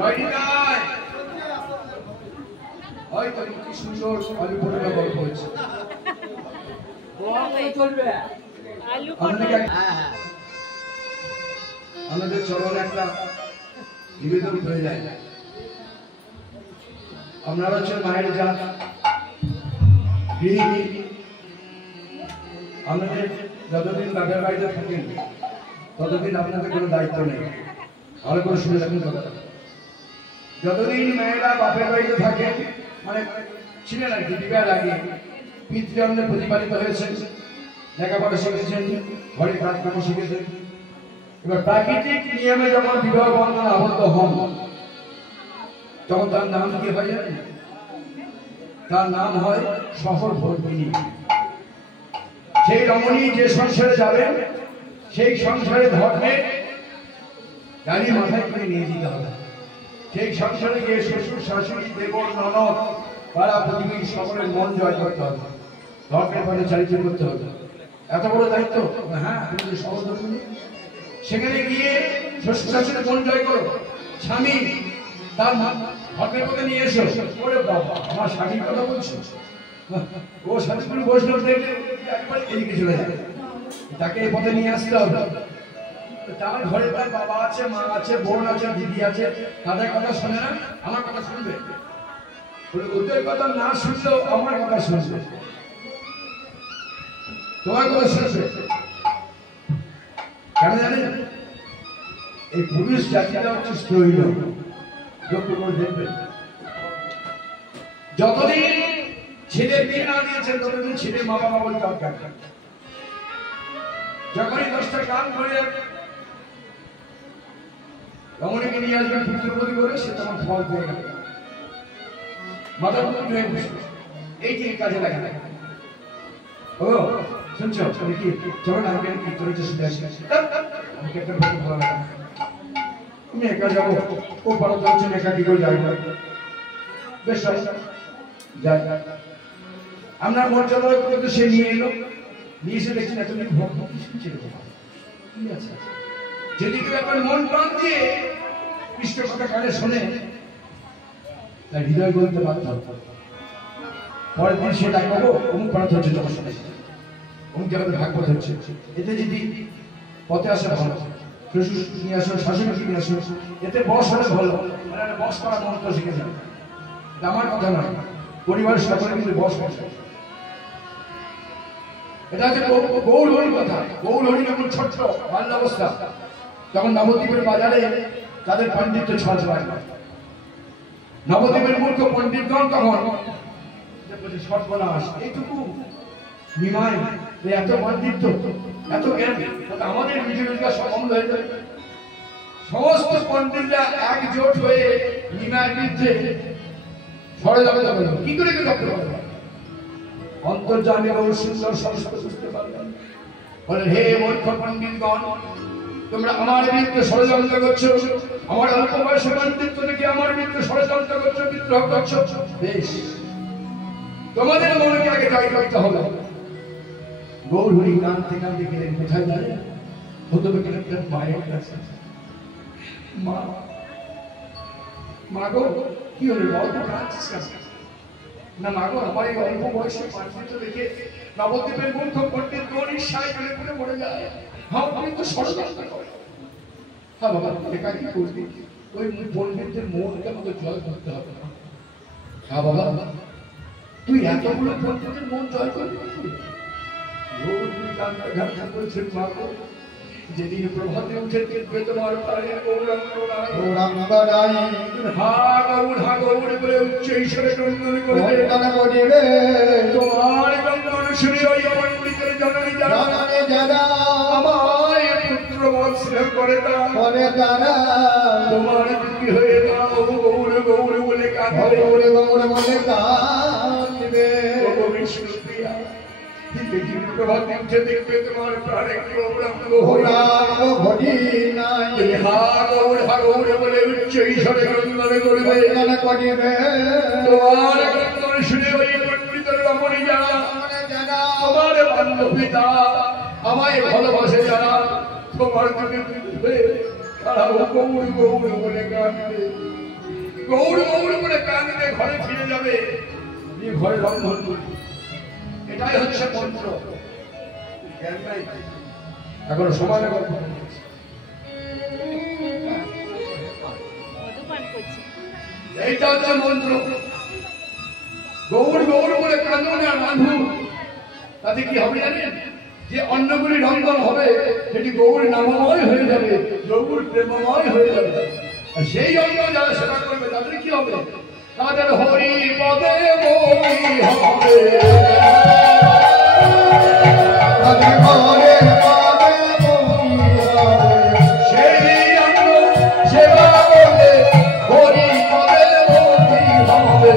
জয়নিতাই হয়তো কি সুন্দর আলু পটলের গল্প হয়েছে চলবে আলু পটল আমাদের চরণে একটা নিবেদন হয়ে যায় আপনারা হচ্ছেন মায়ের জাত গৃহিণী আপনাদের যতদিন বাপের বাড়িতে থাকেন ততদিন আপনাদের কোনো দায়িত্ব নেই ভালো করে শুনে রাখুন কথা যতদিন মেয়েরা বাপের বাড়িতে থাকেন মানে ছিলেন আর কি বিবাহের আগে পিতৃজন্মে প্রতিপালিত হয়েছেন লেখাপড়া শিখেছেন ঘরে কাজ কাম শিখেছেন এবার প্রাকৃতিক নিয়মে যখন বিবাহ বন্ধনে আবদ্ধ হন তখন তার নাম কি হয় জানেন তার নাম হয় সফল ভর্তিনী সেই রমণী যে সংসারে যাবেন সেই সংসারে ধর্মে গাড়ি মাথায় করে নিয়ে যেতে হবে সেই সংসারে গিয়ে শ্বশুর শাশুড়ি দেবর ননদ পাড়া প্রতিবেশী সকলের মন জয় করতে হবে ধর্মের পথে চালিত করতে হবে এত বড় দায়িত্ব হ্যাঁ তুমি সহজ সেখানে গিয়ে শ্বশুর শাশুড়ির মন জয় করো স্বামী তার ধর্মের পথে নিয়ে এসো ওরে বাবা আমার স্বামীর কথা বলছো ও শাশুড়ি বৈষ্ণব দেখলে একবার এদিকে চলে যাবে তাকে এই পথে নিয়ে আসতে হবে তার ঘরে তার বাবা আছে মা আছে বোন আছে দিদি আছে তাদের কথা শোনে না আমার কথা শুনবে ওদের কথা না শুনলেও আমার কথা শুনবে তোমার কথা শুনবে কেন জানেন এই পুরুষ জাতিটা হচ্ছে স্ত্রৈল লক্ষ্য করে দেখবেন যতদিন ছেলে বিয়ে না দিয়েছেন ততদিন ছেলে মা বাবা বলতে দরকার যখনই 10টা কাম করে রমণীকে নিয়ে আসবেন পুত্রপতি করে সে তখন ফল পেয়ে গেল মাথা পুত্র হয়ে বসে এই যে কাজে লাগে ও শুনছো কি চলো না আমাকে কীর্তনের শুনে আসি আমাকে একটা ভালো লাগে আমি একা যাবো ও বড় যাচ্ছেন একা কি করে যাই বেশ যাই আমরা মর্যাদা করতে সে নিয়ে এলো নিয়ে এসে দেখছি না তুমি ভক্তি শুনছি কি আছে যেদিকে ব্যাপার মন প্রাণ দিয়ে কৃষ্ণের কথা কানে শোনে তার হৃদয় বলতে বাধ্য পরের দিন সে ডাকবো অমুক প্রার্থ হচ্ছে যখন শুনে অমুক জায়গাতে ভাগবত হচ্ছে এতে যদি পথে আসা ভালো শ্বশুর নিয়ে আসো শাশুড়ি নিয়ে আসো এতে বস হলে ভালো মানে বস করা মন্ত্র শিখে যাবে আমার কথা নয় পরিবারের সকলে কিন্তু বস বসে এটা হচ্ছে গৌর হরির কথা গৌর হরি যখন ছোট্ট বাল্যাবস্থা তখন নবদ্বীপের বাজারে তাদের পণ্ডিত্য ছড়াছড়ায় নবদ্বীপের মূর্খ পণ্ডিতগণ তখন সর্বনাশ এইটুকু নিমায় এত পণ্ডিত্য এত জ্ঞান আমাদের বিজয়ীরা সম্বন্ধ হয়ে যায় সমস্ত পণ্ডিতরা একজোট হয়ে নিমায়ের বিরুদ্ধে ষড়যন্ত্র করল কি করে কি করতে পারবে অন্তর্জামী এবং সুন্দর সংস্কৃত বুঝতে পারবেন বলেন হে মূর্খ পণ্ডিতগণ তোমরা আমার বিরুদ্ধে ষড়যন্ত্র করছো আমার অল্প বয়সে পণ্ডিত্য থেকে আমার বিরুদ্ধে ষড়যন্ত্র করছো বিদ্রোহ করছো বেশ তোমাদের মনকে আগে জয় করতে হবে গৌর হরি কাঁদতে কাঁদতে গেলেন কোথায় জানেন হতে গেলেন মায়ের কাছে মা মা গো কি হলো অল্প কাঁদছিস না মা গো আমার এই অল্প বয়সে পাণ্ডিত্য দেখে নবদ্বীপের মূর্খ পণ্ডিত গৌরীর সায় করে করে মরে যায় আমি তো ষড়যন্ত্র করে হ্যাঁ বাবা একা কি করবি ওই পণ্ডিতদের মনকে আমাকে জয় করতে হবে হ্যাঁ বাবা তুই এতগুলো পণ্ডিতের মন জয় করবি যেদিন প্রভাতে উঠে দেখবে তোমার প্রাণের গৌরাঙ্গ হা গৌর বলে উচ্চ ঈশ্বরে গন্ধন করবে তোমার গন্ধন শুনে ওই পণ্ডিতের জননী যারা আমায় পুত্র বৎসর করে তারা তোমার দুঃখী হয়ে দাও গৌর গৌর বলে কাঁদবে গৌর বলে কাঁদবে বিষ্ণু প্রিয়া প্রভাতে উঠে দেখবে তোমার প্রাণে গৌরাঙ্গ ঘটি নাই হা গৌর বলে উচ্চ ঈশ্বরে গন্ধন করবে তোমার গন্ধন শুনে ওই পণ্ডিতের রমণী যারা তোমার বান্ধবীতা আমায় ভালোবাসে যারা তোমার যদি তারা গৌর গৌর বলে কাঁদবে গৌর গৌর বলে কাঁদবে, ঘরে ফিরে যাবে, নিয়ে ঘরে রন্ধন করবে। এটাই হচ্ছে মন্ত্র। এখনো সময় লাগবে। এইটা হচ্ছে মন্ত্র। গৌর গৌর বলে কাঁদুন আর রাঁধুন, তাতে কি হবে জানেন? যে অন্নগুলি রন্ধন হবে সেটি গৌর নামময় হয়ে যাবে, গৌর প্রেমময় হয়ে যাবে। আর সেই অন্ন যারা সেবা করবে তাদের কি হবে? তাদের হরি পদে বলি হবে। সেই অন্ন সেবা করলে হরি পদে বলি হবে।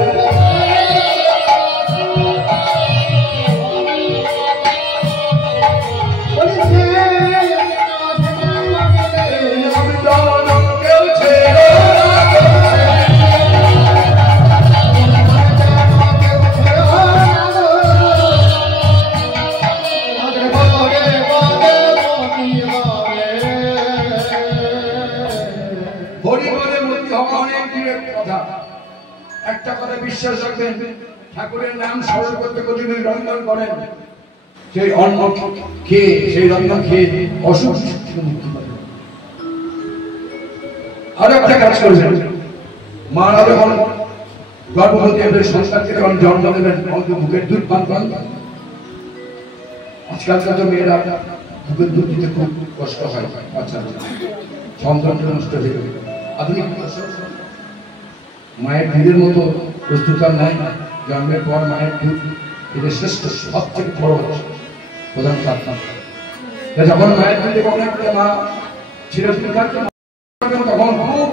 একটা কথা বিশ্বাস রাখবেন, ঠাকুরের নাম স্মরণ করতে করতে যদি রন্ধন করেন, সেই অন্ন খেয়ে, সেই রন্ধন খেয়ে অসুখ থেকে মুক্তি পাবেন। আরো একটা কাজ করবেন, মারা যখন গর্ভবতী হয়ে সন্তানকে যখন জন্ম দেবেন, অল্প বুকের দুধ পান করেন। আজকালকার তো মেয়েরা বুকের দুধ দিতে খুব কষ্ট হয়, আচ্ছা সন্তানটা নষ্ট হয়ে যাবে। আধুনিক মায়ের দুধের মতো প্রস্তুত নাই। জন্মের পর মায়ের দুধ এটা শ্রেষ্ঠ, সব থেকে বড় প্রধান প্রার্থনা। যখন মায়ের দুধে অনেকটা মা ছিল তখন খুব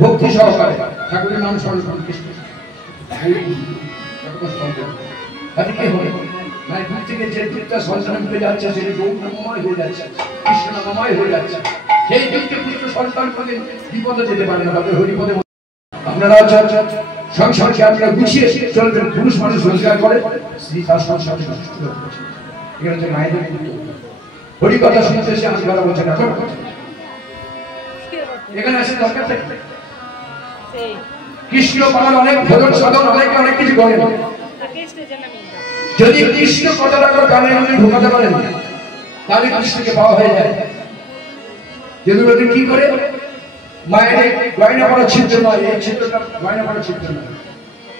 ভক্তি সহকারে ঠাকুরের নাম স্মরণ করেন। তাতে কি হবে? মায়ের দুধ থেকে যে দুধটা সন্তান হয়ে যাচ্ছে সেটা গৌর নামময় হয়ে যাচ্ছে, কৃষ্ণ নামময় হয়ে যাচ্ছে। সেই দুধকে কৃষ্ণ সন্তান করে বিপদে যেতে পারে না, তবে হরিপদে। আপনারা সংসারকে আপনারা গুছিয়ে চলবেন। পুরুষ মানুষ রোজগার করে, স্ত্রী তার সংসার এখানে হচ্ছে মায়েদের হরি কথা শুনতে এসে আমি কথা বলছেন। এখন এখানে আসে দরকার থাকে কৃষ্ণ পাওয়ার অনেক ভজন সাধন, অনেকে অনেক কিছু করেন। যদি কৃষ্ণ কথাটা কানে মধ্যে ঢোকাতে পারেন তাহলে কৃষ্ণকে পাওয়া হয়ে যায়। যদি কি করে মায়ের গয়না পড়া ছিদ্র নয়, এই ছিদ্রটা গয়না পড়া ছিদ্র নয়।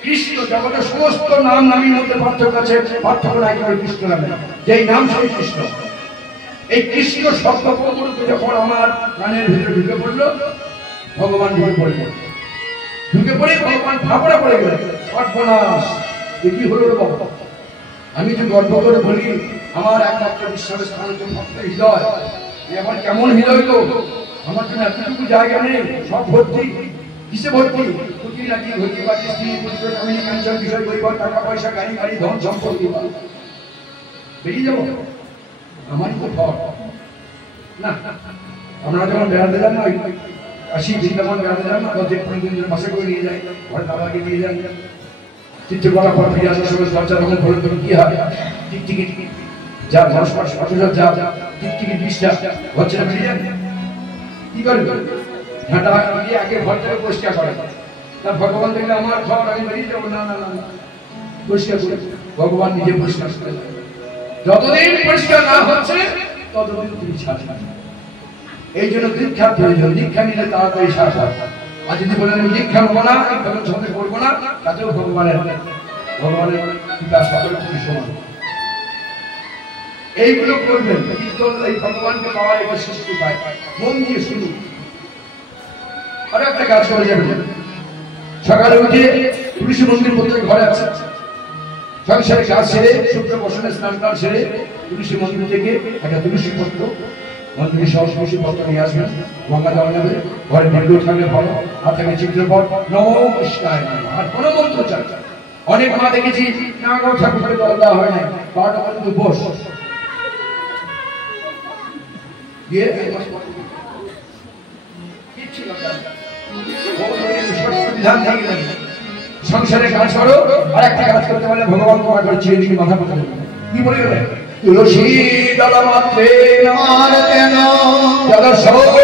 কৃষ্ণ জগতের সমস্ত নাম নামের মধ্যে পার্থক্য আছে, পার্থক্য নাই করে কৃষ্ণ নামে, যেই নাম সেই কৃষ্ণ। এই কৃষ্ণ শব্দ যখন আমার কানের ভিতরে ঢুকে পড়লো, ভগবান ঢুকে পড়ল। ঢুকে পড়ে ভগবান ফাপড়া পড়ে গেল। সর্বনাশ, কি হলো বাবা? আমি যে গর্ব করে বলি আমার একমাত্র বিশ্বাসের স্থান হচ্ছে ভক্ত হৃদয়। এখন কেমন হৃদয় তো আমার জন্য এতটুকু জায়গা নেই, সব ভর্তি। কিসে ভর্তি? কুটি নাকি ঘটি বাটি স্ত্রী পুত্র কামিনী কাঞ্চন বিষয় পরিবার টাকা পয়সা গাড়ি গাড়ি ধন সম্পত্তি। বেরিয়ে যাবো আমারই তো ঘর না। আমরা যখন বেড়াতে যান না, আসি বৃন্দাবন বেড়াতে যান না, 10-15 দিন বাসে করে নিয়ে যাই, ঘরে দাদাকে নিয়ে যান। চিত্র করার পর ফিরে আসার সময় দরজা যখন খোলেন তখন কি হয়? টিকটিকিট যা 10-15 যা টিকটিকিট 20টা হচ্ছে না, ফিরে যান। কি করবেন? ঘাটা দিয়ে আগে ঘরটাকে পরিষ্কার করে। তা ভগবান দেখলে আমার ঘর, আমি বেরিয়ে যাবো না, না না না, পরিষ্কার করে ভগবান নিজে পরিষ্কার করে। যতদিন পরিষ্কার না হচ্ছে ততদিন তিনি ছাড়বেন। এই জন্য দীক্ষার প্রয়োজন। দীক্ষা নিলে তাড়াতাড়ি শ্বাস হয়। আর যদি বলেন আমি দীক্ষা নেবো না, ভগবান সাথে করবো না, তাতেও ভগবানের পিতা সকল সমান। এইগুলো করবেন, কীর্তন এই ভগবানকে পাওয়ার এবার সৃষ্টি পায়। মন দিয়ে শুনুন। আর একটা কাজ করে যাবেন, সকালে উঠে তুলসী মন্দির প্রত্যেক ঘরে আছে। সংসারে কাজ সেরে শুক্র বসনে স্নান টান সেরে তুলসী মন্দির থেকে একটা তুলসী পত্র, মন্দিরে সব তুলসী পত্র নিয়ে আসবেন, গঙ্গা জল নেবে, ঘরে দীর্ঘ থাকলে ভালো, আর থাকে চিত্রপট নমো কৃষ্ণায় নমঃ। আর কোনো মন্ত্র চাই। অনেক মা দেখেছি না গো ঠাকুরকে জল দেওয়া হয় না, 12টা পর্যন্ত বস দিয়ে সংসারে কাজ করো। আর একটা কাজ করতে পারলে ভগবান তোমার করে চিরদিন মাথা পড়ে দেবে। কি বলে গেলে তুলসী দল মাত্রে নমারতে নম সর্ব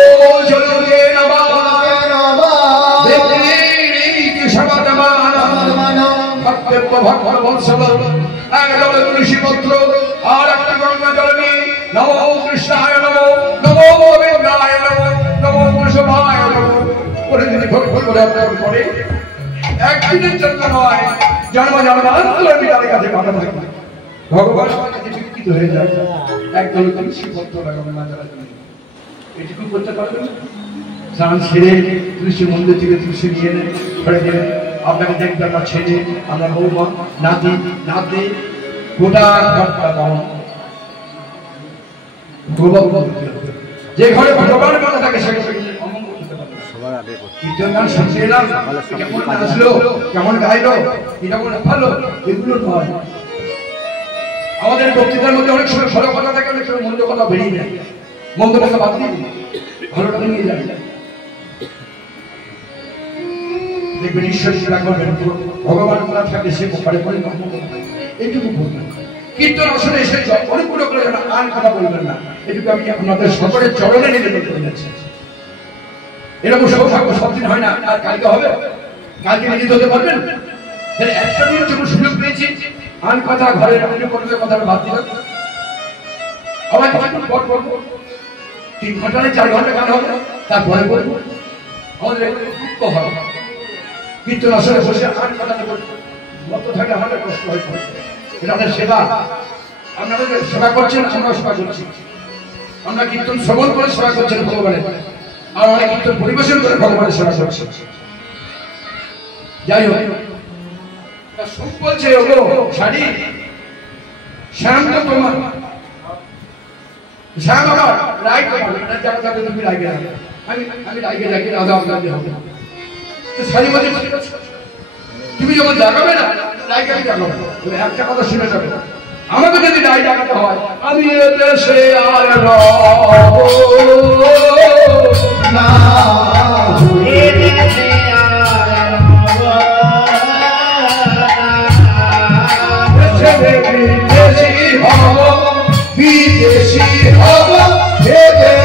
জলকে নমঃ। দেব ভগবান বংশধর এক জলে তুলসী পত্র আর একটা গঙ্গা জল নিয়ে নমো কৃষ্ণায় নমো নমো গোবিন্দায় নমো নমো কেশবায় নমো করে যদি ভক্তি করে অর্পণ করে একদিনের জন্য নয় জন্ম জন্মান্তরের পিতার কাছে কথা থাকবে ভগবান আমার কাছে বিকৃত হয়ে যায় একদল তুলসী পত্র লাগাবে না যারা এটুকু করতে পারবে না স্নান সেরে তুলসী মন্দির থেকে তুলসী নিয়ে নেন ঘরে গেলেন আপনাকে দেখতে আমার ছেলে আমরা বৌমা নাতি নাতি গোটা ঘরটা পাওয়া যে ঘরে ভগবানের কথা থাকে সেখানে অমঙ্গল হতে পারে কীর্তন গান শুনতে এলাম কেমন নাচলো কেমন গাইলো এটা মনে ভালো এগুলো নয় আমাদের বক্তৃতার মধ্যে অনেক সময় ভালো কথা থাকে অনেক সময় মন্দ কথা বেরিয়ে যায় মন্দ কথা বাদ দিয়ে ভালোটা নিয়ে যাবে দেখবেন ঈশ্বর সেবা করবেন ভগবান করা থাকলে সে পরে পরে এইটুকু বলবেন কীর্তন আসলে এসে অনেকগুলো করে আর কথা বলবেন না এটুকু আমি আপনাদের সকলের চরণে নিবেদন করে যাচ্ছি এরকম সৌভাগ্য সবদিন হয় না আর কালকে হবে কালকে নিজে হতে পারবেন তাহলে একটা দিনের জন্য সুযোগ পেয়েছি আন কথা ঘরের আপনি করলে কথাটা বাদ দিলাম আবার কিছুক্ষণ পর করবো 3 ঘন্টা 4 ঘন্টা গান হবে তারপরে বলবো আমাদের দুঃখ হয় কীর্তন আসলে বসে আন কথা মত থাকে আমাদের কষ্ট হয় এটা আমাদের সেবা আপনাদের সেবা করছেন আমরা সেবা করছি আমরা কীর্তন শ্রবণ করে সেবা করছেন ভগবানের আর অনেক কীর্তন পরিবেশন করে ভগবানের সেবা করছে যাই হোক সব বলছে ওগো শাড়ি শ্যাম তো তোমার শ্যাম আমার রাইট তোমার যারা যাতে তুমি রাইগে রাখবে আমি রাইগে রাখি রাধা আপনাদের হবে শাড়ি বলে তুমি যখন জাগাবে না রাইগে আমি জাগাবো একটা কথা শুনে যাবে আমাকে যদি রাই জাগাতে হয় আমি দেশে আর না বিদেশি হব বিদেশি হব দেশে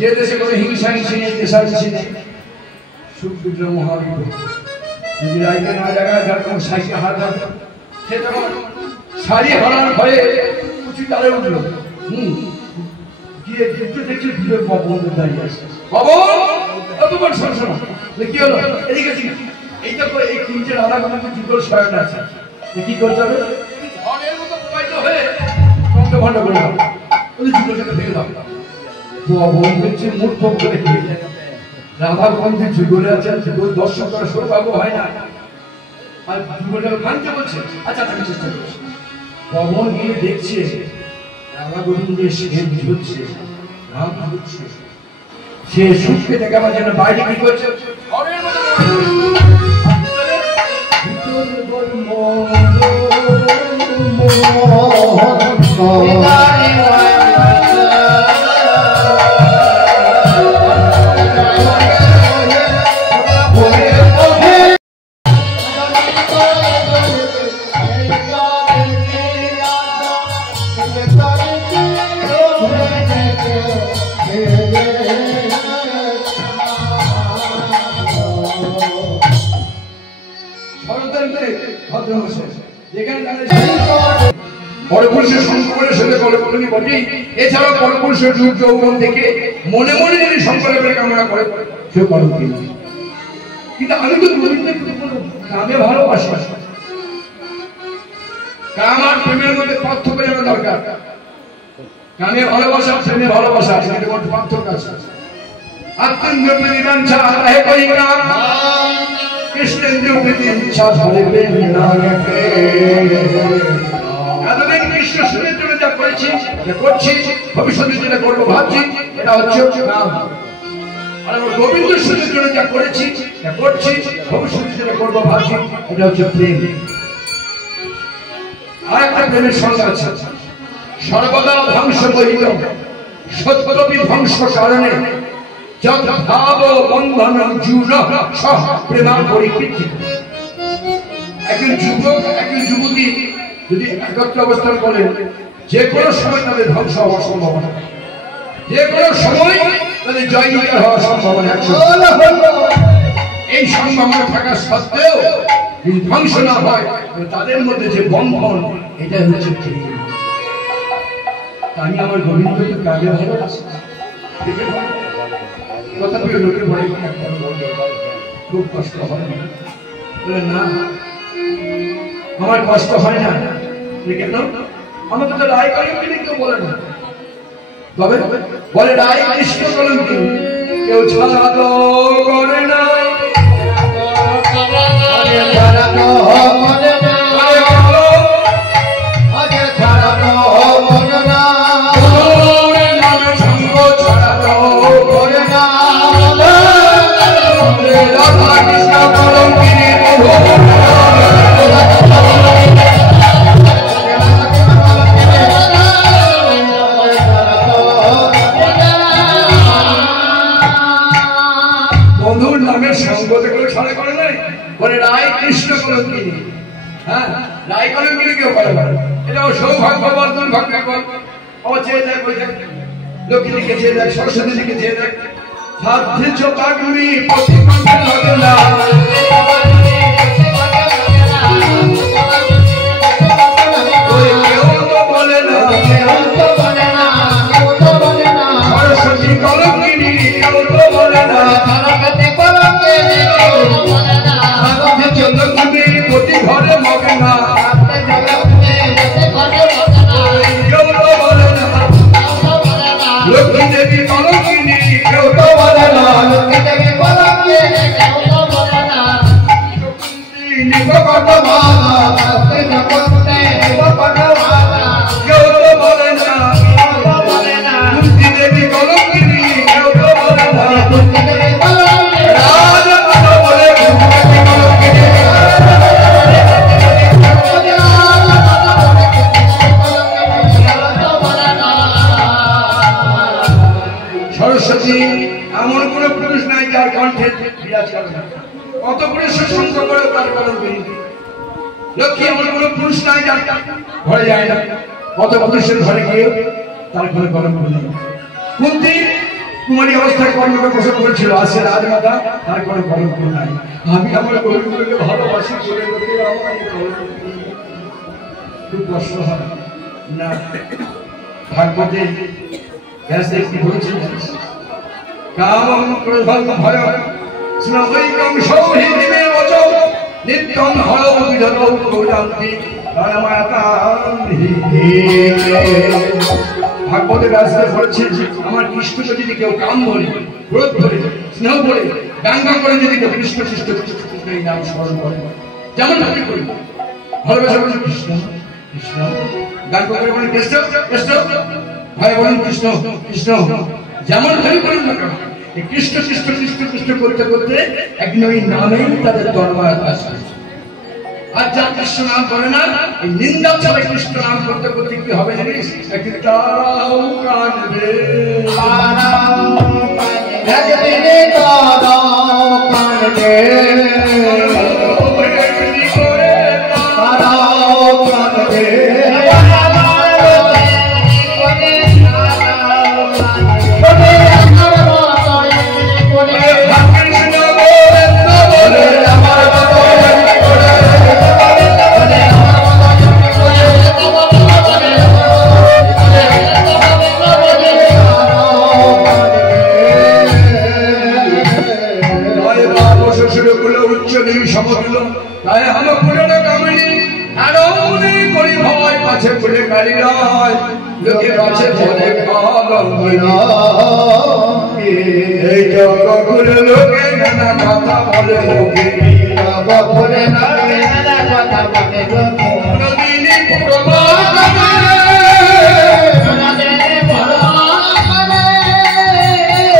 যে দেশে কোনো হিংসা হিংসি নেই দেশাদেশি নেই সুখ বিগ্রহ মহাবিগ্রহ যদি রাইকে না জায়গায় যার কোনো সাইকে হার যাবে সে তখন শাড়ি হারার ভয়ে উঁচু তালে উঠলো গিয়ে দেখতে দেখতে ভিড়ের বন্ধু দাঁড়িয়ে আসে অতবার শোনো কি হলো এদিকে এইটা করে এই 3.5 ঘন্টা যুগল সহায়তা আছে কি করতে হবে ঝড়ের মতো প্রবাহিত হয়ে ঘন্টা করে হবে ওই যুগলটাকে ভেঙে দাও বন্ধুর মূর্খ করে রাধা বন্ধু যুগলে আছে যুগল দর্শক করার সৌভাগ্য হয় না আর যুগলটাকে ভাঙতে বলছে আচ্ছা তাকে চেষ্টা করছে পবন গিয়ে দেখছে রাধা গোবিন্দের সে হচ্ছে রাম হচ্ছে সে সুখকে দেখাবার জন্য বাইরে কি করছে ঘরের মতো পরপুরুষের সংকল্পের সাথে কলকলনি বটেই এছাড়াও পরপুরুষের রূপ যৌবন থেকে মনে মনে যদি সংকল্পের কামনা করে সে কলম কিনে কিন্তু আমি তো কামে ভালোবাসি কাম আর প্রেমের মধ্যে পার্থক্য জানা দরকার কামে ভালোবাসা প্রেমে ভালোবাসা সেটা মধ্যে পার্থক্য আছে আত্মনির্ভর নিবাঞ্ছা হে কই কাম কৃষ্ণেন্দ্র প্রীতি ইচ্ছা ধরবে না রেখে এতদিন কৃষ্ণ সুরের জন্য যা করেছি যা করছি ভবিষ্যতের জন্য করবো ভাবছি এটা হচ্ছে নাম আর আমার গোবিন্দ সুরের জন্য যা করেছি যা করছি ভবিষ্যতের জন্য করবো ভাবছি এটা হচ্ছে প্রেম আর একটা প্রেমের সঙ্গে আছে সর্বদা ধ্বংস বহিত সত্যবি ধ্বংস কারণে যত ভাব বন্ধন জুন সহ প্রেমা পরিকৃতি একজন যুবক একজন যুবতী যদি একত্র অবস্থান করেন যে কোনো সময় তাদের ধ্বংস হওয়ার সম্ভাবনা যে কোনো সময় তাদের জয় জয় হওয়ার সম্ভাবনা এই সম্ভাবনা থাকা সত্ত্বেও যদি ধ্বংস না হয় তাদের মধ্যে যে বন্ধন এটাই হচ্ছে প্রেম আমি আমার গোবিন্দকে কাজে ভালোবাসি কথা বলে লোকে বলে খুব কষ্ট হয় বলে না আমার কষ্ট হয় না কেন আমাকে তো রায় কলঙ্কিনী কেউ বলে না তবে বলে রায় কৃষ্ণ কলঙ্কিনী কেউ ছাড়া তো করে না লক্ষ্মীকে চেয়ে দেখ সরস্বতীকে চেয়ে দেখ সাধ্যে চোপাগুড়ি প্রতিমন্ত্রে লাগে না কেউ তো বলে না সরস্বতী কলঙ্কিনী কেউ তো বলে না চন্দ্রভূমি প্রতি ঘরে মগে না কেউ তো বলে না লক্ষ্মী দেবী কলঙ্কিনী কেউ তো বলে না নিপকট ভাঙা কেউ তো বলে না লক্ষ্মী দেবী কলঙ্কিনী কেউ তো বলে না রাজা বলে সরস্বতী এমন কোন পুরুষ নাই যার কণ্ঠে বিরাজ করে না কত পুরুষের সঙ্গ করে তার কলঙ্কিনী লক্ষ্মী এমন কোন পুরুষ নাই যার ঘরে যায় না কত পুরুষের ঘরে গিয়ে তার কোনো কলঙ্কিনী নেই কুন্তী কুমারী অবস্থায় কর্ণকে প্রসব করেছিল আসে রাজমাতা তার কোনো কলঙ্কিনী নাই আমি আমার কলঙ্কিনীকে ভালোবাসি বলে লোকের আমার খুব কষ্ট হয় না ভাগবতে ব্যাসদেব কি বলেছেন কামং ক্রোধং ভয় স্নবৈকং সৌহৃদিমে বচৌ নিত্যং হরৌ বিধতৌ ক্রোধান্তি ভাগবতে ব্যাসদেব বলেছেন আমার কৃষ্ণকে যদি কেউ কাম বলে ক্রোধ বলে স্নেহ বলে ব্যঙ্গ করে যদি কেউ কৃষ্ণ কৃষ্ণ কৃষ্ণ এই নাম স্মরণ করে যেমন ভাবে করি ভালোবাসা বলে কৃষ্ণ কৃষ্ণ ব্যঙ্গ করে বলে কৃষ্ণ কৃষ্ণ ভাই বলেন কৃষ্ণ কৃষ্ণ যেমন ভাবে করেন না কেন কৃষ্ণ কৃষ্ণ কৃষ্ণ কৃষ্ণ করতে করতে একদিন ওই নামেই তাদের দরবার আসে আর যা কৃষ্ণ নাম করে না এই নিন্দা চলে কৃষ্ণ নাম করতে করতে কি হবে জানিস একদিন তারাও কাঁদবে একদিনে তারাও কাঁদবে তারাও কাঁদবে এই জগৎ লোকে না কথা বলে মুখে গোপনে নামে না কথা বলে লোকে কোনদিনই প্রমাণ কোনদিনই প্রমাণ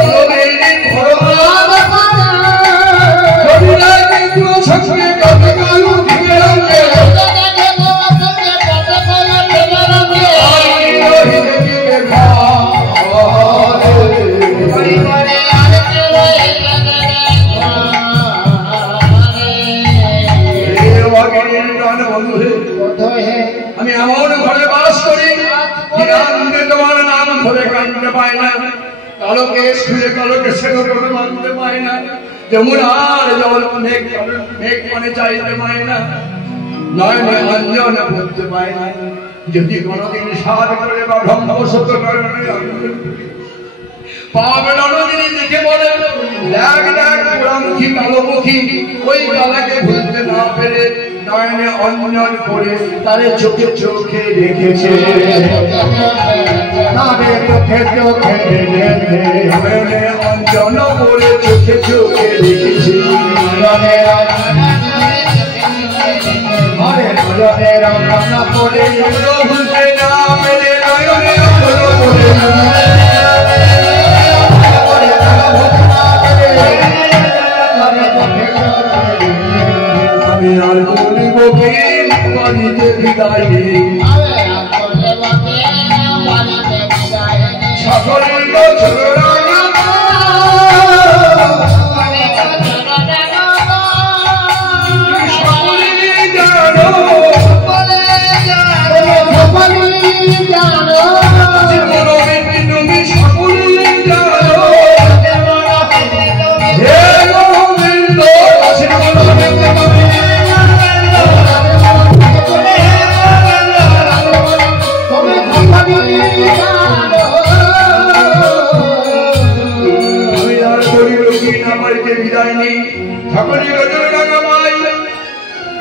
কোনদিনই প্রমাণ কবিরাজ পুরো সঙ্গে কথা বলু ধীরে রঙে আমি এমন ঘরে বাস করি আনন্দে তোমার নাম ধরে কাঁদতে পাই না কালোকে শুয়ে কালোকে সেও করে মানতে পাই না যমুনার জল মেঘ মানে চাইতে পাই না নয়নে অঞ্জন করতে পাই না যদি কোনোদিন সাধ করে বা ব্রহ্মসত্য কারণে পাবে নরদিনী দেখে বলে দেখ দেখ পোড়ামুখী কালোমুখী ওই কালাকে ভুলতে না পেরে নয়নে অঞ্জন করে তারে চোখে চোখে রেখেছে তারে চোখে চোখে রেখেছে নয়নে অঞ্জন করে চোখে চোখে রেখেছে ঘরে ঘরে রান্না করে ভুলতে না পেরে নয়নে অঞ্জন করে আমি আর বলিব কি বাড়িতে বিদায় নেই সকলের বছর বিদায় নেই সকলের বছর টাকা পাই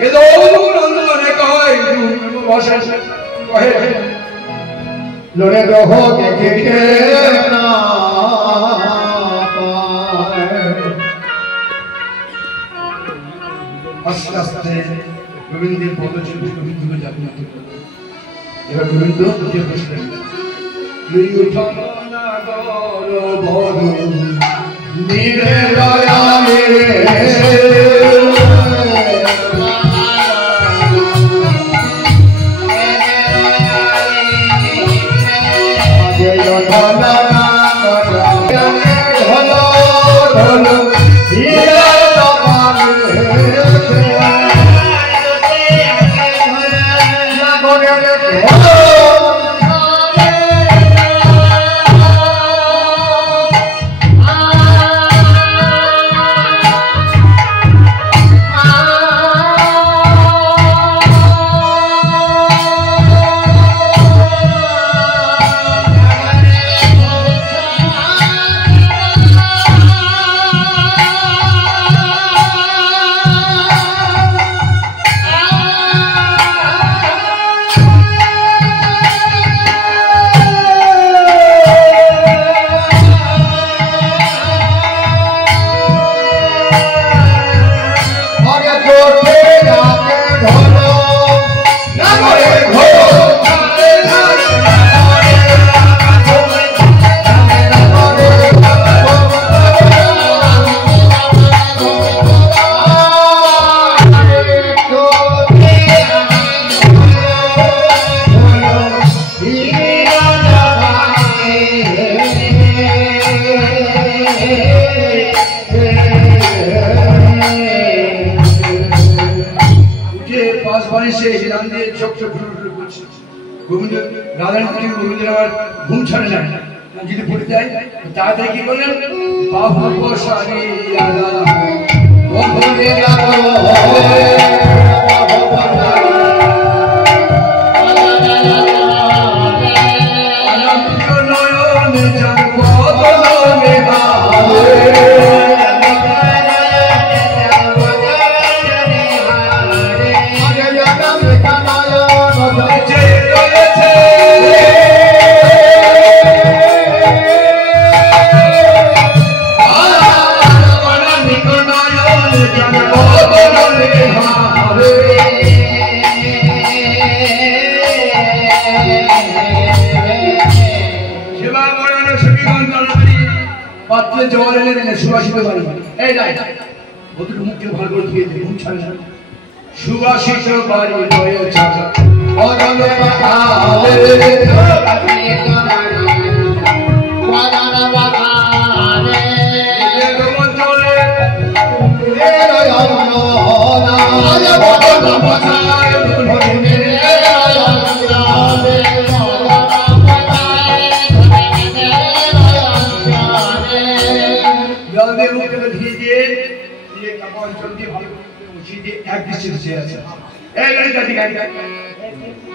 এদো নন্দনে কয় বসে কহে লড়ে রহ দেখে না আস্তে আস্তে গোবিন্দের পদচিহ্ন গোবিন্দকে জাগ্রত এবার গোবিন্দ যে বসলেন নিরে দয়া মেরে গোবিন্দ রাধারানী গোবিন্দের আবার ঘুম ছাড়ে না যদি পড়ে যায় তাড়াতাড়ি কি করলেন বাবু সারি Nico পাত্রে জল এনে দিলে সুবাসিত বাড়ি এই যাই ওদের মুখকে ভালো করে ধুয়ে দিই মুখ ছাড়ে ছাড়ে সুবাসিত বাড়ি হয়েছে অদলে বাহাবে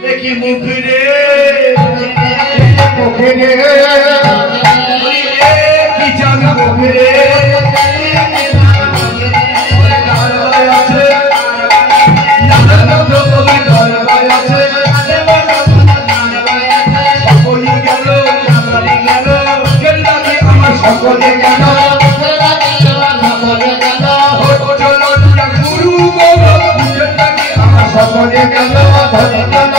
দেখি মুখে রে মুখে রে কি জানি মুখে রে আছে সকলে গেল আমার সকলে গেল সকলে গেল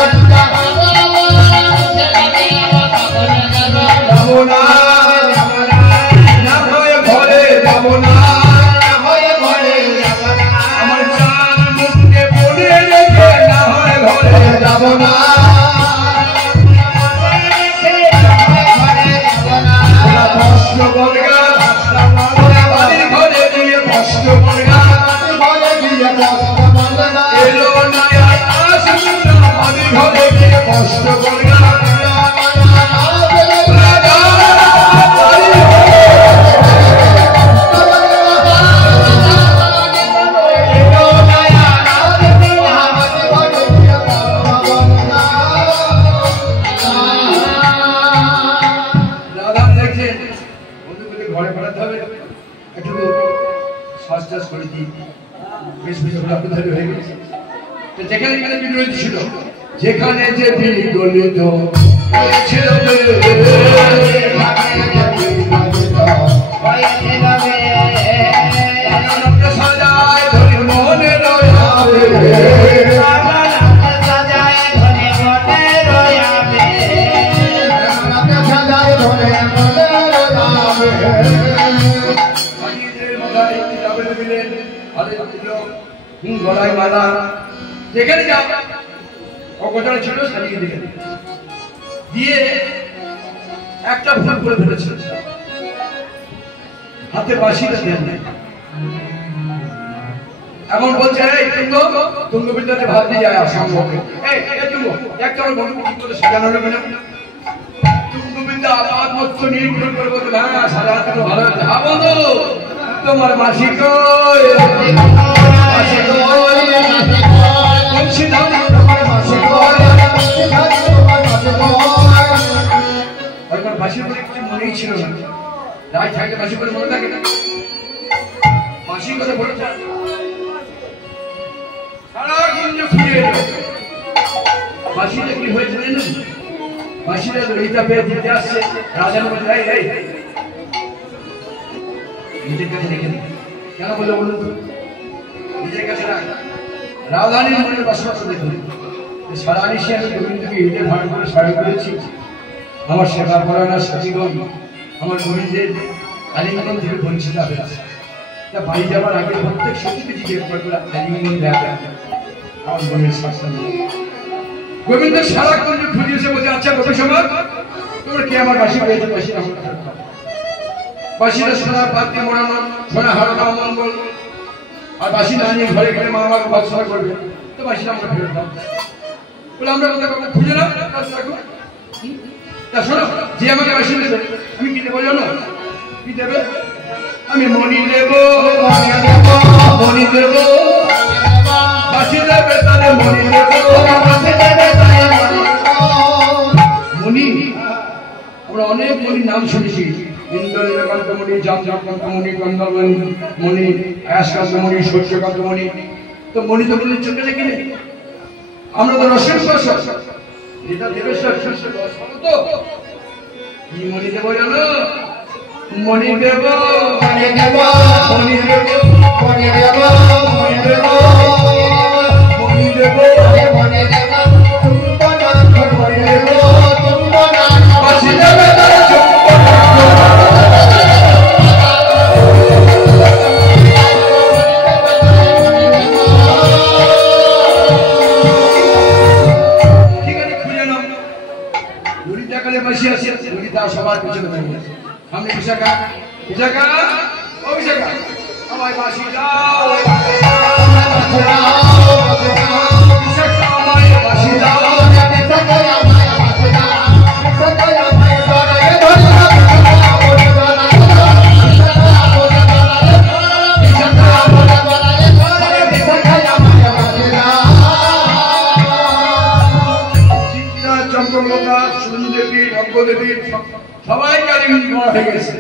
যেখানে যে বিগলিত ছিল সাজায় ধরে মনে রয়াবে গলায় মালা যেখানে যাও অগোচরে ছিল সাজিয়ে দিকে দিয়ে একটা ভুল করে ফেলেছিল হাতে বাঁশিটা দেন নাই এমন বলছে এই তুঙ্গবিদ্যাতে ভাত দিয়ে যায় সম্ভবে এই তুঙ্গ একটা আমার বন্ধু কি করে সাজানো হবে না তুঙ্গবিদ্যা আপাত মতো নির্ভর করে বলতে হ্যাঁ সাজাতে তো ভালো হয়েছে হ্যাঁ বন্ধু তোমার মাসি কই মাসি কই বলছি না তোমার মাসি কই বাসির বলে কিছু মনেই ছিল না রায় থাকলে বাসি করে মনে থাকে না বাসির কথা বলে সারা গুঞ্জ ফিরে এলো বাসিটা কি হয়েছে জানেন বাসিটা রহিতা পেয়ে দিতে আসছে রাজার মধ্যে এই নিজের কাছে রেখে দিন কেন বলে বলুন তো নিজের কাছে রাখ রাজধানীর মনের বাসবাস দেখুন সারা নিশে আমি গোবিন্দকে হৃদয় ধারণ করে স্মরণ করেছি আমার সেবা পরায়ণা সচিগণ আমার গোবিন্দের আলিঙ্গন থেকে বঞ্চিত হয়েছে তা বাড়ি যাওয়ার আগে প্রত্যেক সত্যি জিজ্ঞেস করে আলিঙ্গন দেওয়া আমার মনের শাসন গোবিন্দ সারাক্ষণ খুঁজিয়েছে বলছে আচ্ছা কবি সমাজ তোমরা কে আমার বাসি পেয়েছে বাসি আমার বাসিটা সোনার পাত্রে মোড়ানো সোনা হারানো মঙ্গল আর বাসি না নিয়ে ঘরে ঘরে মা আমাকে ভৎসনা করবে তো বাসিটা আমরা ফেরত দাও বলে আমরা কোথাও খুঁজে না শোনো যে আমাকে বাসি দেবে আমি কি দেবো জানো কি দেবে আমি মণি দেব মণি দেব বাসি দেবে তাহলে মণি দেব মণি আমরা অনেক মণির নাম শুনেছি ইন্দ্রনীলকান্ত মণি জামকান্ত মণি গন্ধর্বন মণি আয়াসকান্ত মণি সূর্যকান্ত মণি তো মণি তো মণির চোখে দেখি নেই আমরা তো রসের যেটা দেবেশ্বর তো কি মণি দেব জানো মণি দেব মণি দেব মণি দেব মণি দেব মণি দেব মণি দেব মণি দেব চুম্বন মণি দেব চুম্বন বাসি দেবে তার চুম্বন দাঁড়িয়ে আছে। সামনে বিশাখা, বিশাখা, ও বিশাখা, আমায় বাঁশি দাও, বিশাখা আমায় বাঁশি দাও। চন্দ্রলতা, সুন্দরী, রঙ্গদেবী সবাই কারিগরি করা হয়ে গেছে।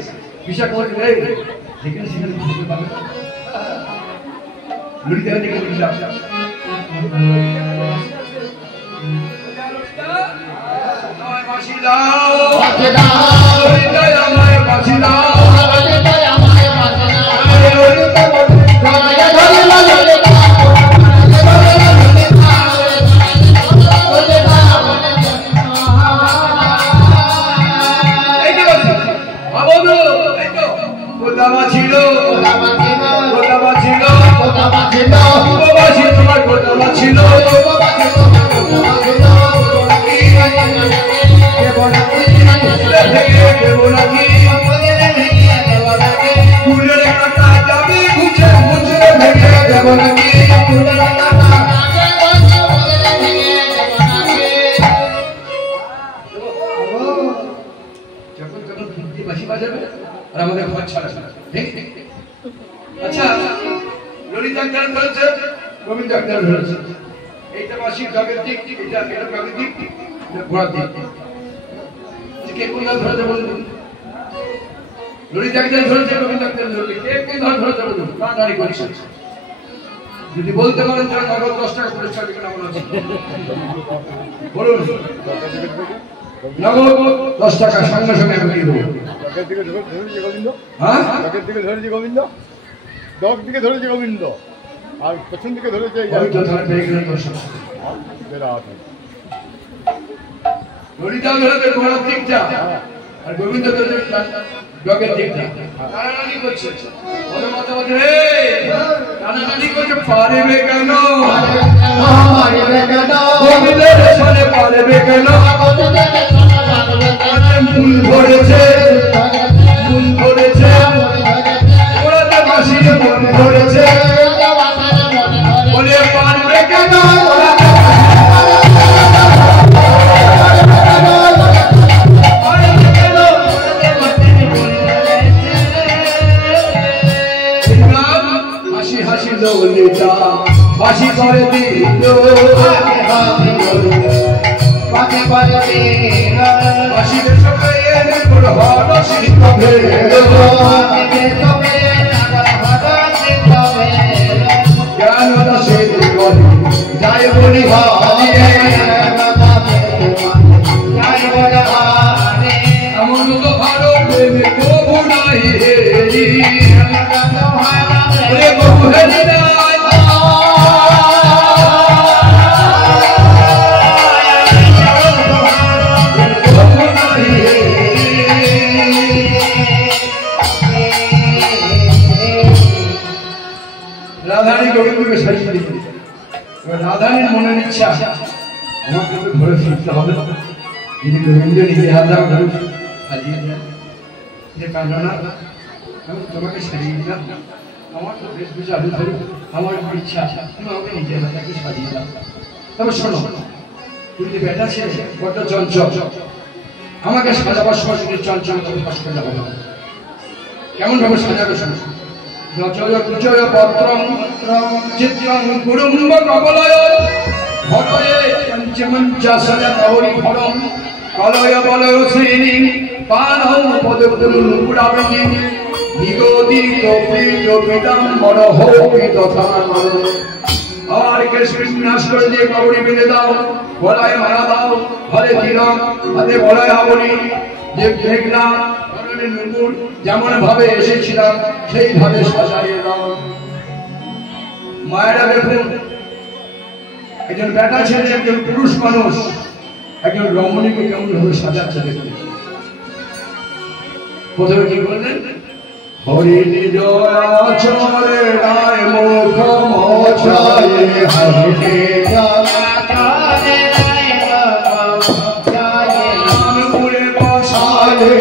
বিশাখা বলছে যেখানে সেখানে বুঝতে পারবে ললিতা দিকে দিলাম আমায় বাঁশি দাও, ললিতা আমায় বাঁশি দাও। গোদামা ছিল, গোদামা ছিল, তোমার গোদামা ছিল। ফুলের কাটা যাবে ঘুচে ঘুচে ভেঙে দেব নাকি। যখন যখন ফিরতি বাঁশি বাজাবে আর আমাদের ঘর ছাড়া ঠিক। আচ্ছা, ললিতা কেন ধরেছে, গোবিন্দ কেন ধরেছে? এইটা বাঁশির জগের দিক, এটা এটা জগের দিক, ঘোড়ার দিক। কে কোন গান ধরেছে বলুন? ললিতা কেন ধরেছে, গোবিন্দ কেন ধরেছে? কে কে ধরেছে বলুন? কান্নারি করছে। যদি বলতে পারেন তাহলে নগদ 10 টাকা পুরস্কার দিবেন আমার আছে। বলুন নগদ 10 টাকা সঙ্গে সঙ্গে আমি দিয়ে দেবো। হ্যাঁ, ডগের দিকে ধরেছে গোবিন্দ, ডগ দিকে ধরেছে গোবিন্দ, আর পেছন দিকে ধরেছে ললিতা ধরেছে ঘোড়ার দিকটা আর গোবিন্দ ধরেছে ডগের দিকটা। টানাটানি করছে, ওদের কথা বলছে টানাটানি করছে। পারবে কেন গোবিন্দের সামনে, পারবে কেন? মূল ধরেছে, মূল ধরেছে, ওরাতে বাঁশির মন ধরেছে, বলে পারবে কেন? হাসি হাসি ললিতা বাঁশি করে দিল, বাঁশির সঙ্গে এনে হলো শিল্প জ্ঞান দাসে যাই বলি এমন তো ভালো প্রেমে কবু নাই হেরি, কবু হেরি নাই। রাধারানী গোবিন্দকে সাজিয়ে দিল। রাধারানীর মনের ইচ্ছা আমাকে ঘরে ফিরতে হবে, যদি গোবিন্দ নিজে হাতে ঘরে সাজিয়ে দেয় যে কাঁদো না, আমি তোমাকে সাজিয়ে দিলাম, আমার তো বেশ বেশ আলু ধরো, আমার ইচ্ছা তুমি আমাকে নিজের হাতে সাজিয়ে দাও। তবে শোনো, তুমি যে বেটা ছেলে বড্ড চঞ্চল, আমাকে সাজাবার সময় শুধু চঞ্চল কষ্ট করতে হবে। কেমন ভাবে সাজাবে শোনো? জয় কুচয় পত্রং চিত্রং কুরুম্ব কবলয় ভটয়ে পঞ্চমঞ্চাসন গৌরী ফলং কলয় বলয় শ্রীনি পানং পদপুরুন পুরাবনি নিগদিত প্রিয় পিতাম্বর হৌকি তথা আর কৃষ্ণাস করে দিয়ে গৌরী বেঁধে দাও, গলায় মালা দাও, হরে তিলক হাতে গলায় আবনি, যে দেখলাম যেমন ভাবে এসেছিলাম সেইভাবে সাজাইয়ে দাও। মায়েরা দেখুন, একজন বেটা ছেলে, একজন পুরুষ মানুষ একজন রমণীকে কেমন ভাবে সাজাচ্ছে দেখুন। প্রথমে কি বললেন? হরি নিজ আচরে রায় মুখ মছায়ে হরি পুরে বসালে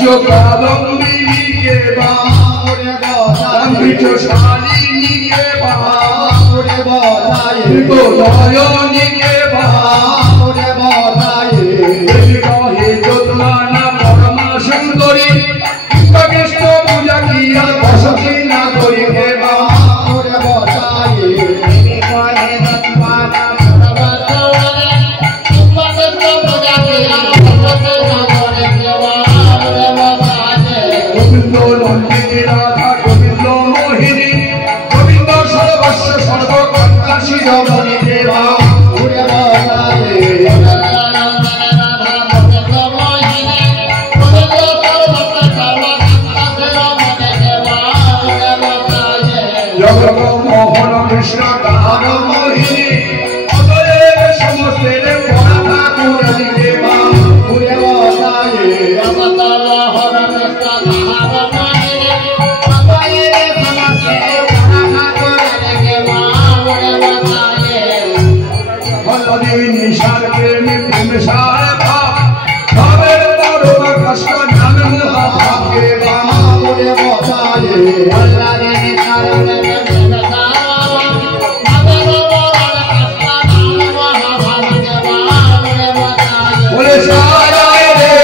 কাদম্বিনী কে বা অমৃত শালিনী কে বা নয়নী কে বা হে যতনা পরমা সুন্দরী কৃষ্ণ পূজা কিয়া বসতি না করি হে বা গোবিন্দ নন্দিনী রাধা গোবিন্দ মোহিনী গোবিন্দ সর্বস্ব সর্বকন্যাসী রমণী দেবা জগৎ মোহন কৃষ্ণ তাহার মোহিনী অতএব সমস্তের পরা ঠাকুর দেবা নিশার প্রেমী প্রেম সার ভাব ভাবের পরম কষ্ট নামে মহাভাগ্যে বলে সারায় রে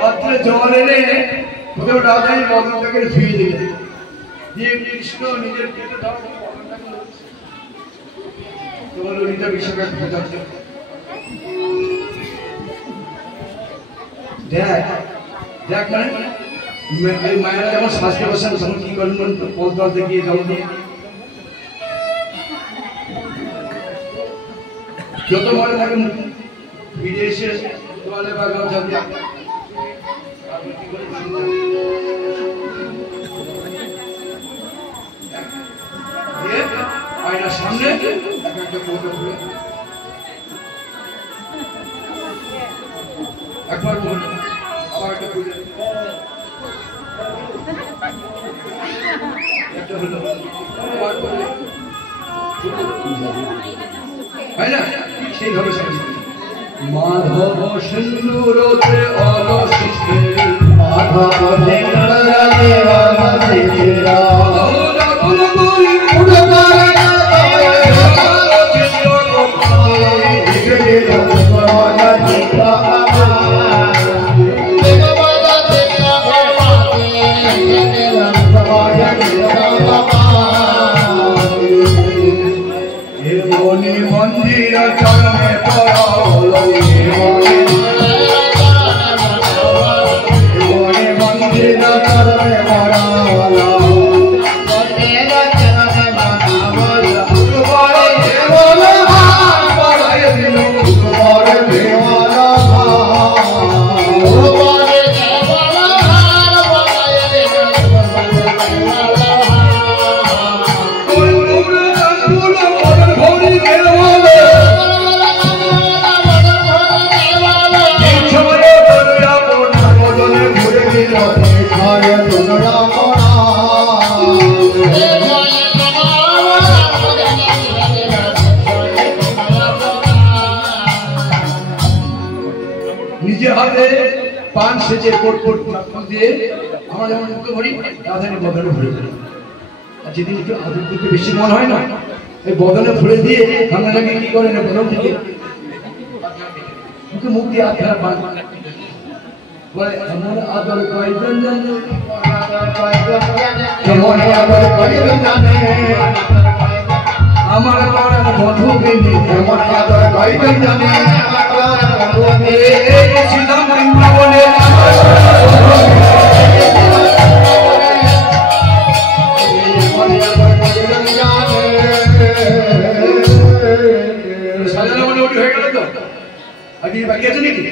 পাত্রে জল এনে ওদের রাজাই মদনটাকে ধুয়ে দিলেন দিয়ে কৃষ্ণ নিজের পেটে তোমার ললিতা বিশ্বকাপ দেখ দেখ মানে মায়েরা যেমন শাস্তি বসান তখন কি করলেন পথ দল দেখিয়ে জল দিয়ে যত মনে থাকে ফিরে এসে তোয়ালে বা গামছা দিয়ে আয়নার সামনে একবার আবার একটা পুজো একটা হলো হয় না সেইভাবে মাধব সিন্দুরতে অলসিতে মাধব সিন্দুরতে অলসিতে মন্দির চরণে মন্দির চরণে নিজে হাতে পান সেজে কোট কোট দিয়ে আমরা যেমন মুক্ত করি রাধানি বদনে ভরে দিই আর যেদিন একটু আদর করতে বেশি মন হয় না এই বদনে ভরে দিয়ে আমরা নাকি কি করে না বদন থেকে মুখে মুখ দিয়ে আধা পান বলে আমার আদর কয়জন জানে কেমন আদর কয়জন জানে আমার পরাণ মধুবিনী কেমন আদর কয়জন জানে ছিলাম বৃন্দাবনে সাজানো মোটামুটি হয়ে গেল তো আগে বাকি আছে নাকি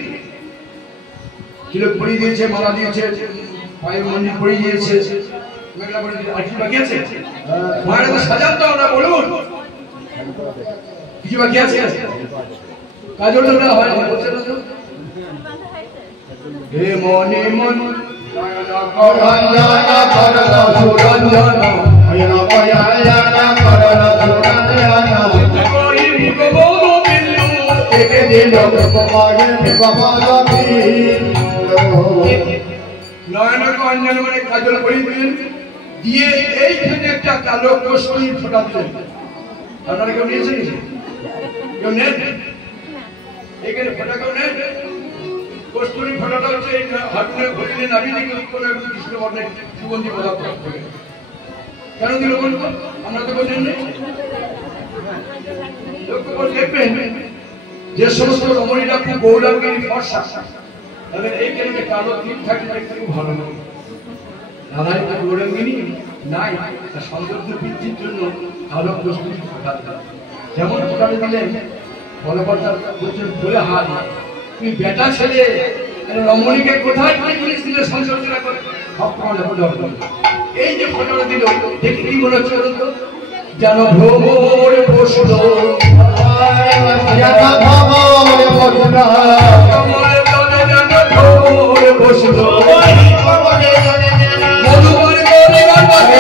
তিলক পরিয়ে দিয়েছে মালা দিয়েছে পায়ে মন্দির পরিয়ে দিয়েছে মেঘলা করে দিলে আর কি বাকি আছে? মায়ের তো সাজান তো আমরা বলুন কিছু বাকি আছে? কাজল না হয় বলছে না তো হে মনে মন রঞ্জনা করল সুরঞ্জন ভয়ন ভয়ায়না করল সুরঞ্জনা কই বিগবল বিল্লু একে দিল গোপালে বিবাহী নয়নকে অঞ্জন মানে কাজল পরিয়ে দিলেন দিয়ে এইখানে একটা কালো কষ্টি ফোটা দিলেন আপনারা কেউ নিয়েছেন কেউ নেন এখানে ফোটা কেউ নেন কস্তুরি ফোটাটা হচ্ছে এই হাটুনে ঘটিলে নাবি থেকে উৎপন্ন একটু কৃষ্ণ বর্ণের সুগন্ধি পদার্থ কেন দিল বলবো আমরা তো বোঝেন নেই লক্ষ্য করে দেখবেন যে সমস্ত রমণীরা খুব গৌরাঙ্গিনী ফর্সা তাদের এইখানে যে কালো টিপ থাকে দেখতে খুব ভালো লাগে রাধাই তো গৌরাঙ্গিনী নাই তার সৌন্দর্য বৃদ্ধির জন্য কালো কস্তুরি ফোটাতে যেমন ফোটাতে দিলেন বলপর্দা বলছেন বলে হাত তুমি বেটা ছেলে রমণীকে কোথায় পুলিশ দিলে সংসর্চনা করে এই যে ফটোটা দিল দেখে কি মনে হচ্ছে বলুন তো যেন ভ্রমর বসল যেন ভ্রমর বসল কমলের তলে যেন ভ্রমর বসল মধুবন করে গর্ভে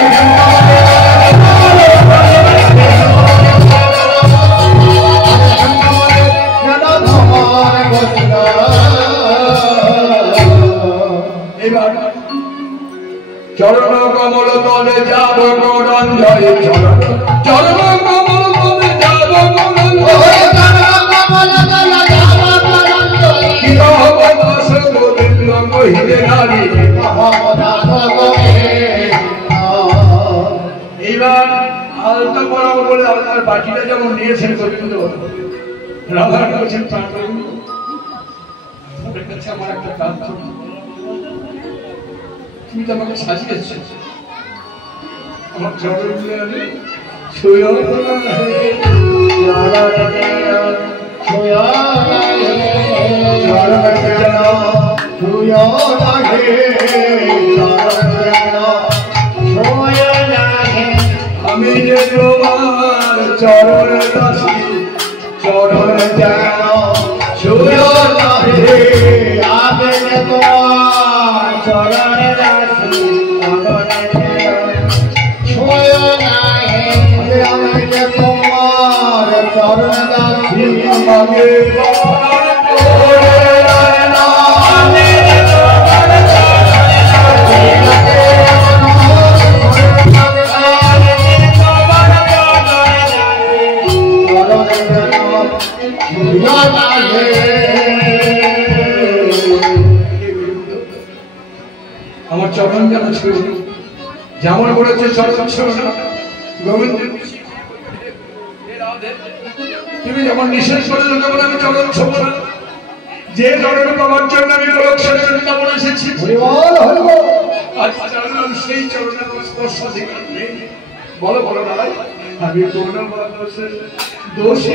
চরণ কমল তলে যাব গৌরঞ্জয় চরণ কমল তলে যাব গোবিন্দ কহিলে নারী এইবার আলতা পড়াবো বলে আলতার বাটিটা যেমন নিয়েছেন গোবিন্দ রাধার বলছেন কাছে আমার একটা কাজ তুমি তো আমাকে সাজিয়েছ আমার চরণ ছুঁয়ো আমি যে তোমার চরণ দাসী চরণ যেন ছুঁয়ো লাগে আগে তোমার চরণ দাসী ছুঁয়ো নাহি আমি যে তোমার চরণ দাসী আমাকে বরণ করে না আমি যে তোমার আমার চরণ যেন ছিল যেমন বলেছে চরণ ছিল না গোবিন্দ তুমি যেমন নিষেধ করেছো তেমন আমি চরণ ছোব না যে চরণ পাওয়ার জন্য আমি লোক ছেড়ে তেমন এসেছি আজ জানলাম সেই চরণে স্পর্শ অধিকার নেই বলো বলো দাঁড়াই আমি কোন দোষী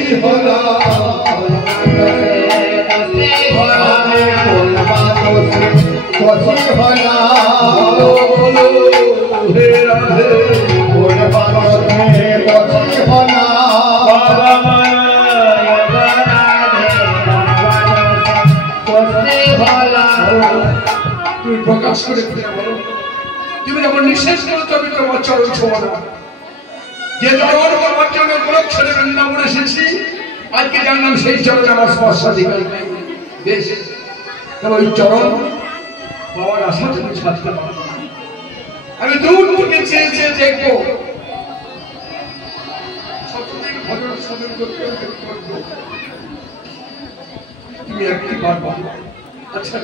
তুমি প্রকাশ করে বলো তুমি যেমন নিষেধ করো তবে তোমার চরণ ছোঁয়া না যে চরণ পাওয়ার জন্য গোলক ছেড়ে বৃন্দাবন এসেছি আজকে জানলাম সেই চরণ আমার স্পর্শাধিকার বেশ তবে ওই চরণ পাওয়ার আশা তুমি ছাড়তে পারো আমি দূর থেকে চেয়ে চেয়ে দেখবো তুমি একটি পারবা আচ্ছা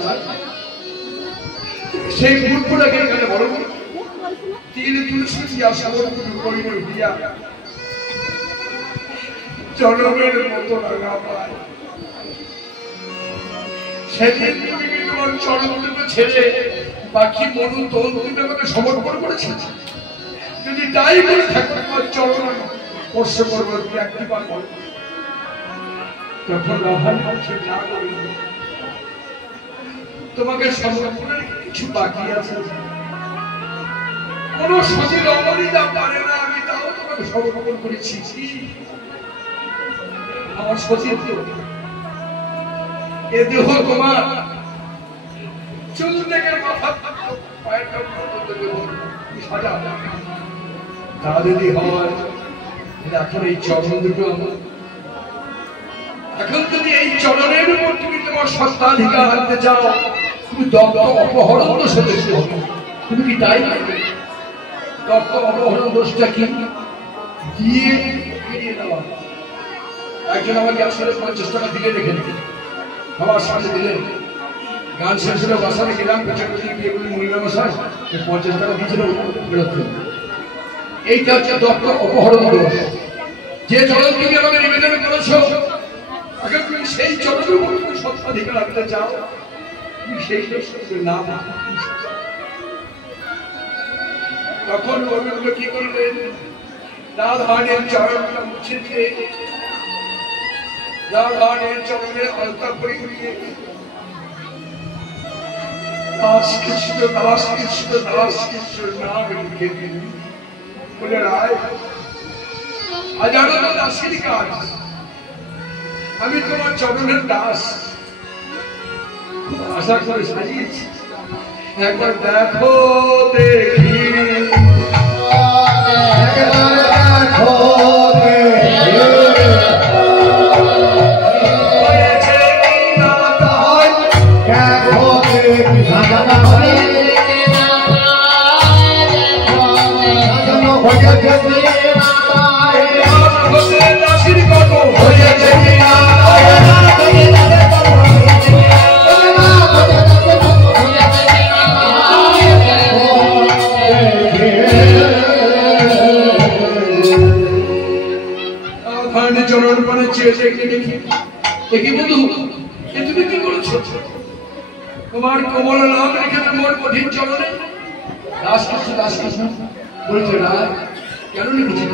সেই মূর্খটাকে এখানে বলো তিনি তুলসী দিয়া সাগর করিল দিয়া জনমের মতো লাগা পায় সেদিন তুমি তোমার চরণকে ছেড়ে বাকি মনু তন তুমি আমাকে সমর্পণ করেছে যদি তাই বলে থাকো তোমার চরণ স্পর্শ করবো তুমি একটি বার বলো তখন রাধার পক্ষে না করি তোমাকে সমর্পণের কিছু বাকি আছে কোনো সতী রমণী যা পারে না আমি তাও তোমাকে সমর্পণ করেছি। আমার সতীত্ব এ দেহ তোমার, চুল থেকে মাথা পায়ের সাজা তা যদি হয়, এখন এই চরণ দুটো এখন যদি এই চরণের উপর তুমি তোমার সত্তাধিকার আনতে চাও, তুমি দত্ত অপহরণ দোষে দোষী হবে। তুমি কি তাই না? দত্ত অপহরণ দোষটা কি? দিয়ে ফিরিয়ে দেওয়া। একজন আমাকে আসলে 50 টাকা দিলে রেখে দিলেন, আমার সামনে দিলেন, গান শেষ হলে বাসাতে গেলাম, পেছনে গিয়ে বলি মহিলা মশাই 50 টাকা দিয়েছিল বেরোতে। এইটা হচ্ছে দত্ত অপহরণ দোষ। যে চরণ তুমি আমাকে নিবেদন করেছো, আগে তুমি সেই চরণের উপর তুমি সত্তাধিকার রাখতে চাও, তুমি সেই না। তখন গোবিন্দ কি করলেন? রাধানের চরণটা মুছে দিয়ে রাধানের চরণের আলতা পরিয়ে দাস কৃষ্ণ দাস কৃষ্ণ দাস কৃষ্ণ নাম লিখে দিন। বলে রায়, হাজারো তো দাসের কাজ, আমি তোমার চরণের দাস, আশা করে সাজিয়েছি, একবার দেখো দেখি, একবার দেখো তোমার কমল নাম রেখে তোমার কঠিন চরণে দাস কৃষ্ণ দাস কৃষ্ণ বলছে না, কেন লিখেছি?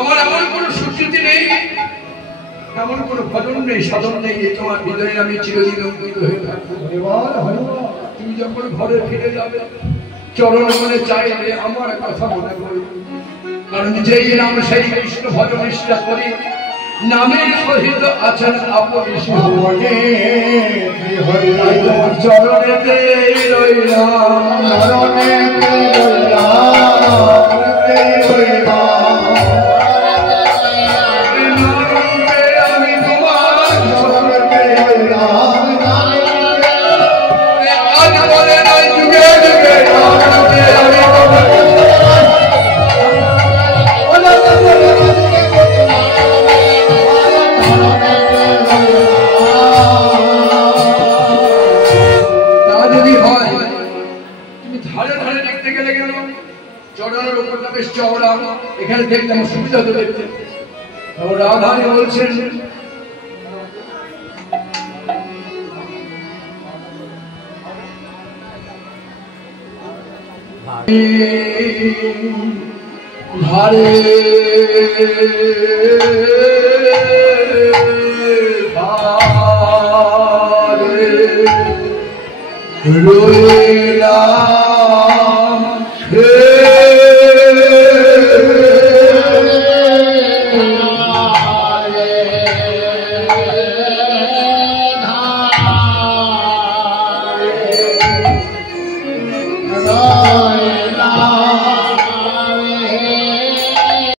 আমার এমন কোন স্বীকৃতি নেই, এমন কোন ভজন নেই, সাধন নেই, তোমার হৃদয়ে আমি চিরদিন অঙ্কিত হয়ে থাকবো। তুমি যখন ঘরে ফিরে যাবে, চরণ মনে চাইলে আমার কথা মনে করবে, কারণ যেই নাম সেই কৃষ্ণ ভজন নিষ্ঠা করি, নামের সহিত আছেন আপনি শিবনে, চরণেতে রইলাম, চরণেতে রইলাম, আমি তোমার চরণেতে রইলাম, আজ বলে নাই যুগে যুগে আমি চওড়া, এখানে দেখতে আমার সুবিধা হতো দেখতে। রাধানি বলছেন ধারে ধারে রইলা